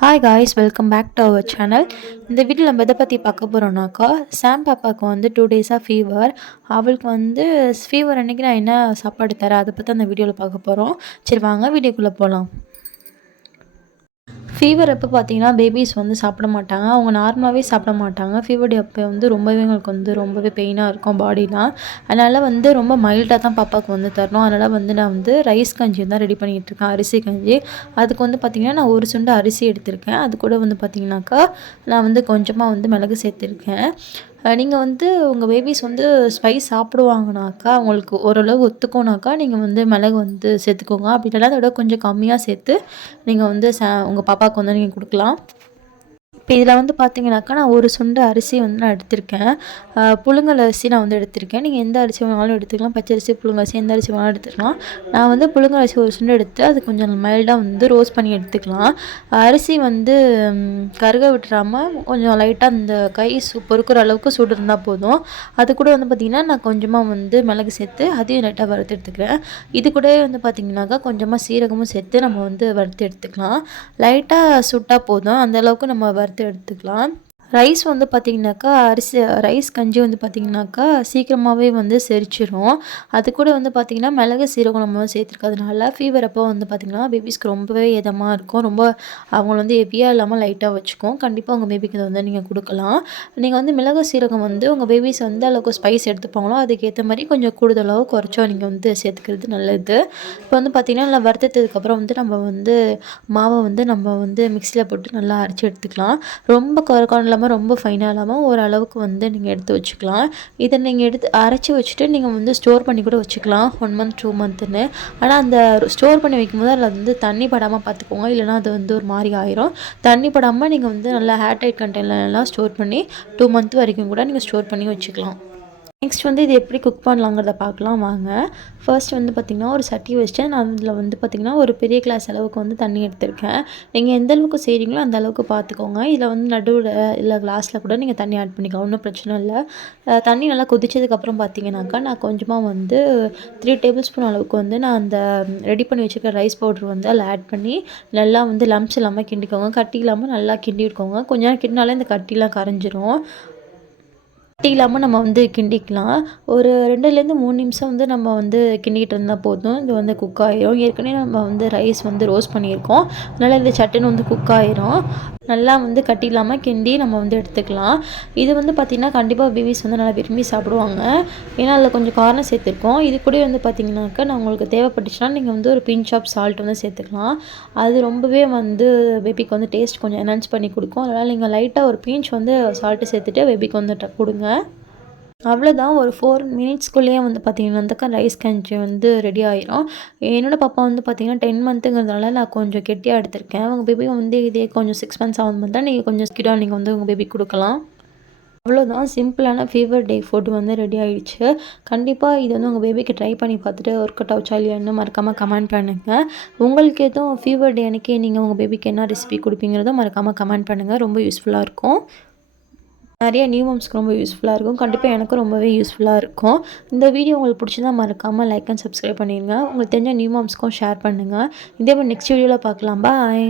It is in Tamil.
Hi guys, welcome back to our channel. இந்த வீடியோவில் நம்ம எதை பற்றி பார்க்க போகிறோம்னாக்கா, சாம் பாப்பாவுக்கு வந்து 2 டேஸாக ஃபீவர். அவளுக்கு வந்து ஃபீவர் அன்றைக்கி நான் என்ன சாப்பாடு தரேன் அதை பற்றி அந்த வீடியோவில் பார்க்க போகிறோம். சரி வாங்க வீடியோக்குள்ளே போகலாம். ஃபீவர் அப்போ பார்த்தீங்கன்னா பேபிஸ் வந்து சாப்பிட மாட்டாங்க. அவங்க நார்மலாகவே சாப்பிட மாட்டாங்க. ஃபீவர் டே அப்போ வந்து ரொம்பவே எங்களுக்கு வந்து ரொம்பவே பெயினாக இருக்கும் பாடிலாம். அதனால் வந்து ரொம்ப மைல்டாக தான் பாப்பாவுக்கு வந்து தரணும். அதனால் வந்து நான் வந்து ரைஸ் கஞ்சி தான் ரெடி பண்ணிகிட்ருக்கேன், அரிசி கஞ்சி. அதுக்கு வந்து பார்த்திங்கன்னா நான் ஒரு சுண்டு அரிசி எடுத்திருக்கேன். அது கூட வந்து பார்த்திங்கனாக்கா நான் வந்து கொஞ்சமாக வந்து மிளகு சேர்த்துருக்கேன். நீங்கள் வந்து உங்கள் பேபிஸ் வந்து ஸ்பைஸ் சாப்பிடுவாங்கனாக்கா, அவங்களுக்கு ஓரளவு ஒத்துக்கும்னாக்கா நீங்கள் வந்து மிளகு வந்து சேர்த்துக்கோங்க. அப்படி இல்லைனா அதை விட கொஞ்சம் கம்மியாக சேர்த்து நீங்கள் வந்து உங்கள் பாப்பாவுக்கு வந்து நீங்கள் கொடுக்கலாம். இப்போ இதில் வந்து பார்த்தீங்கன்னாக்கா நான் ஒரு சுண்டு அரிசி வந்து நான் எடுத்திருக்கேன். புழுங்கல் அரிசி நான் வந்து எடுத்திருக்கேன். நீங்கள் எந்த அரிசி வேணாலும் எடுத்துக்கலாம். பச்சரிசி, புழுங்கல் எந்த அரிசி வேணாலும் எடுத்துக்கலாம். நான் வந்து புழுங்கல் அரிசி ஒரு சுண்டு எடுத்து அது கொஞ்சம் மைல்டாக வந்து ரோஸ்ட் பண்ணி எடுத்துக்கலாம். அரிசி வந்து கருக விட்டுறாமல் கொஞ்சம் லைட்டாக அந்த கை பொறுக்கிற அளவுக்கு சூடு இருந்தால் போதும். அது கூட வந்து பார்த்திங்கன்னா நான் கொஞ்சமாக வந்து மிளகு சேர்த்து அதையும் லைட்டாக வறுத்து எடுத்துக்கிறேன். இது கூட வந்து பார்த்திங்கனாக்கா கொஞ்சமாக சீரகமும் சேர்த்து நம்ம வந்து வறுத்து எடுத்துக்கலாம். லைட்டாக சுட்டால் போதும், அந்தளவுக்கு நம்ம வறுத்து எடுத்துக்கலாம். ரைஸ் வந்து பார்த்திங்கனாக்கா ரைஸ் கஞ்சி வந்து பார்த்திங்கனாக்கா சீக்கிரமாகவே வந்து செரிச்சிடும். அது கூட வந்து பார்த்திங்கன்னா மிளகு சீரகம் நம்ம சேர்த்துருக்கிறதுனால ஃபீவர் அப்போ வந்து பார்த்திங்கன்னா பேபிஸ்க்கு ரொம்பவே இதமாக இருக்கும். ரொம்ப அவங்கள வந்து ஹெவியாக இல்லாமல் லைட்டாக வச்சுக்கும். கண்டிப்பாக உங்கள் பேபிக்கு இதை வந்து நீங்கள் கொடுக்கலாம். நீங்கள் வந்து மிளகு சீரகம் வந்து உங்கள் பேபிஸ் எந்த அளவுக்கு ஸ்பைஸ் எடுத்துப்பாங்களோ அதுக்கேற்ற மாதிரி கொஞ்சம் கூடுதலாக குறைச்சோ நீங்கள் வந்து சேர்த்துக்கிறது நல்லது. இப்போ வந்து பார்த்திங்கன்னா நல்லா வறுத்ததுக்கப்புறம் வந்து நம்ம வந்து மாவை வந்து நம்ம வந்து மிக்சியில் போட்டு நல்லா அரைச்சி எடுத்துக்கலாம். ரொம்ப குறைக்கான ரொம்ப ஃபைனாக இல்லாமல் ஓரளவுக்கு வந்து நீங்கள் எடுத்து வச்சுக்கலாம். இதை நீங்கள் எடுத்து அரைச்சி வச்சுட்டு நீங்கள் வந்து ஸ்டோர் பண்ணி கூட வச்சுக்கலாம் 1 மந்த் 2 மந்த்துன்னு. ஆனால் அந்த ஸ்டோர் பண்ணி வைக்கும்போது அதில் வந்து தண்ணி படாமல் பார்த்துக்கோங்க, இல்லைனா அது வந்து ஒரு மாதிரி ஆயிரும். தண்ணி படாமல் நீங்கள் வந்து நல்லா ஏர்டைட் கண்டெய்னர்லாம் ஸ்டோர் பண்ணி 2 மந்த் வரைக்கும் கூட நீங்கள் ஸ்டோர் பண்ணி வச்சுக்கலாம். நெக்ஸ்ட் வந்து இது எப்படி குக் பண்ணலாங்கிறத பார்க்கலாம் வாங்க. ஃபர்ஸ்ட் வந்து பார்த்திங்கன்னா ஒரு சட்டி வச்சுட்டு நான் அதில் வந்து பார்த்திங்கன்னா ஒரு பெரிய கிளாஸ் அளவுக்கு வந்து தண்ணி எடுத்திருக்கேன். நீங்கள் எந்த அளவுக்கு செய்கிறீங்களோ அந்த அளவுக்கு பார்த்துக்கோங்க. இதில் வந்து நடுவில் இல்லை கிளாஸில் கூட நீங்கள் தண்ணி ஆட் பண்ணிக்கலாம், ஒன்றும் பிரச்சனை இல்லை. தண்ணி நல்லா கொதிச்சதுக்கப்புறம் பார்த்திங்கனாக்கா நான் கொஞ்சமாக வந்து 3 டேபிள் ஸ்பூன் அளவுக்கு வந்து நான் அந்த ரெடி பண்ணி வச்சுருக்க ரைஸ் பவுட்ரு வந்து அதில் ஆட் பண்ணி நல்லா வந்து லம்ப்ஸ் இல்லாமல் கிண்டிக்கோங்க. கட்டி இல்லாமல் நல்லா கிண்டி விட்டுக்கோங்க. கொஞ்ச நேரம் கிண்டினாலே இந்த கட்டிலாம் கரைஞ்சிரும். கட்டி இல்லாமல் நம்ம வந்து கிண்டிக்கலாம். ஒரு 2லேருந்து 3 நிமிஷம் வந்து நம்ம வந்து கிண்டிக்கிட்டு இருந்தால் போதும். இது வந்து குக் ஆகிரும். ஏற்கனவே நம்ம வந்து ரைஸ் வந்து ரோஸ்ட் பண்ணியிருக்கோம், அதனால் இந்த சட்டுன்னு வந்து குக் ஆகிரும். நல்லா வந்து கட்டி இல்லாமல் கிண்டி நம்ம வந்து எடுத்துக்கலாம். இது வந்து பார்த்திங்கன்னா கண்டிப்பாக பேபிஸ் வந்து நல்லா விரும்பி சாப்பிடுவாங்க. ஏன்னா அதில் கொஞ்சம் காரம் சேர்த்துருக்கோம். இது கூட வந்து பார்த்திங்கனாக்கா நான் உங்களுக்கு தேவைப்பட்டுச்சுன்னா நீங்கள் வந்து ஒரு பிஞ்ச் ஆஃப் சால்ட் வந்து சேர்த்துக்கலாம். அது ரொம்பவே வந்து பேபிக்கு வந்து டேஸ்ட் கொஞ்சம் என்ஹான்ஸ் பண்ணி கொடுக்கும். அதனால் நீங்கள் லைட்டாக ஒரு பிஞ்ச் வந்து சால்ட்டு சேர்த்துட்டு பேபிக்கு வந்து கொடுங்க. அவ்வளோதான், ஒரு 4 மினிட்ஸ்க்குள்ளேயே வந்து பார்த்திங்கனாக்கா ரைஸ் கஞ்சி வந்து ரெடி ஆயிரும். என்னோடய பாப்பா வந்து பார்த்திங்கன்னா 10 மந்த்துங்கிறதுனால நான் கொஞ்சம் கெட்டியாக எடுத்திருக்கேன். உங்கள் பேபி வந்து இதே கொஞ்சம் 6 மந்த்ஸ் 7 மந்த் தான் நீங்கள் கொஞ்சம் ஸ்கிடாக நீங்கள் வந்து உங்கள் பேபிக்கு கொடுக்கலாம். அவ்வளோதான், சிம்பிளான ஃபீவர் டே ஃபுட் வந்து ரெடி ஆகிடுச்சு. கண்டிப்பாக இது வந்து உங்கள் பேபிக்கு ட்ரை பண்ணி பார்த்துட்டு ஒர்க் அவுட் ஆச்சா இல்லையான்னு மறக்காமல் கமெண்ட் பண்ணுங்கள். உங்களுக்கு எதுவும் ஃபீவர் டே அன்றைக்கி நீங்கள் உங்கள் பேபிக்கு என்ன ரெசிபி கொடுப்பீங்கிறதும் மறக்காமல் கமெண்ட் பண்ணுங்கள். ரொம்ப யூஸ்ஃபுல்லாக இருக்கும். நிறைய நியூ மாம்ஸ்க்கு ரொம்ப யூஸ்ஃபுல்லாக இருக்கும். கண்டிப்பாக எனக்கும் ரொம்பவே யூஸ்ஃபுல்லாக இருக்கும். இந்த வீடியோ உங்களுக்கு பிடிச்சிருந்தா மறக்காமல் லைக் அண்ட் சப்ஸ்கிரைப் பண்ணிடுங்க. உங்களுக்கு தெரிஞ்ச நியூ மாம்ஸ்க்கும் ஷேர் பண்ணுங்கள். இதே மாதிரி நெக்ஸ்ட் வீடியோவில் பார்க்கலாம். பாய்.